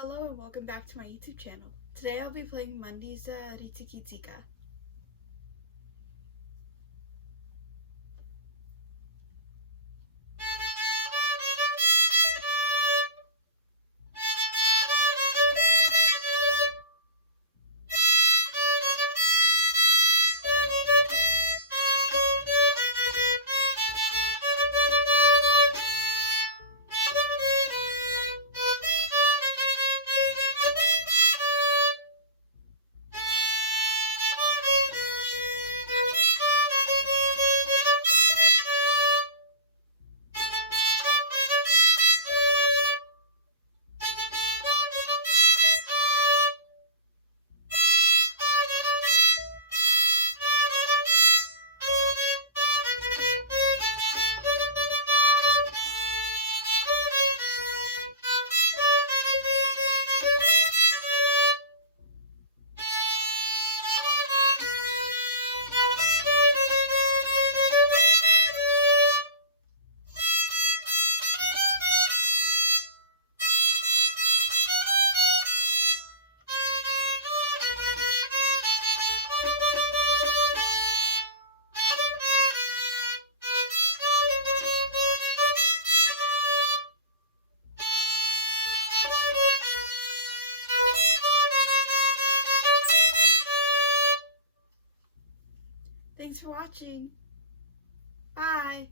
Hello and welcome back to my YouTube channel. Today I'll be playing Mandiza Ritsukitzika. Thanks for watching. Bye.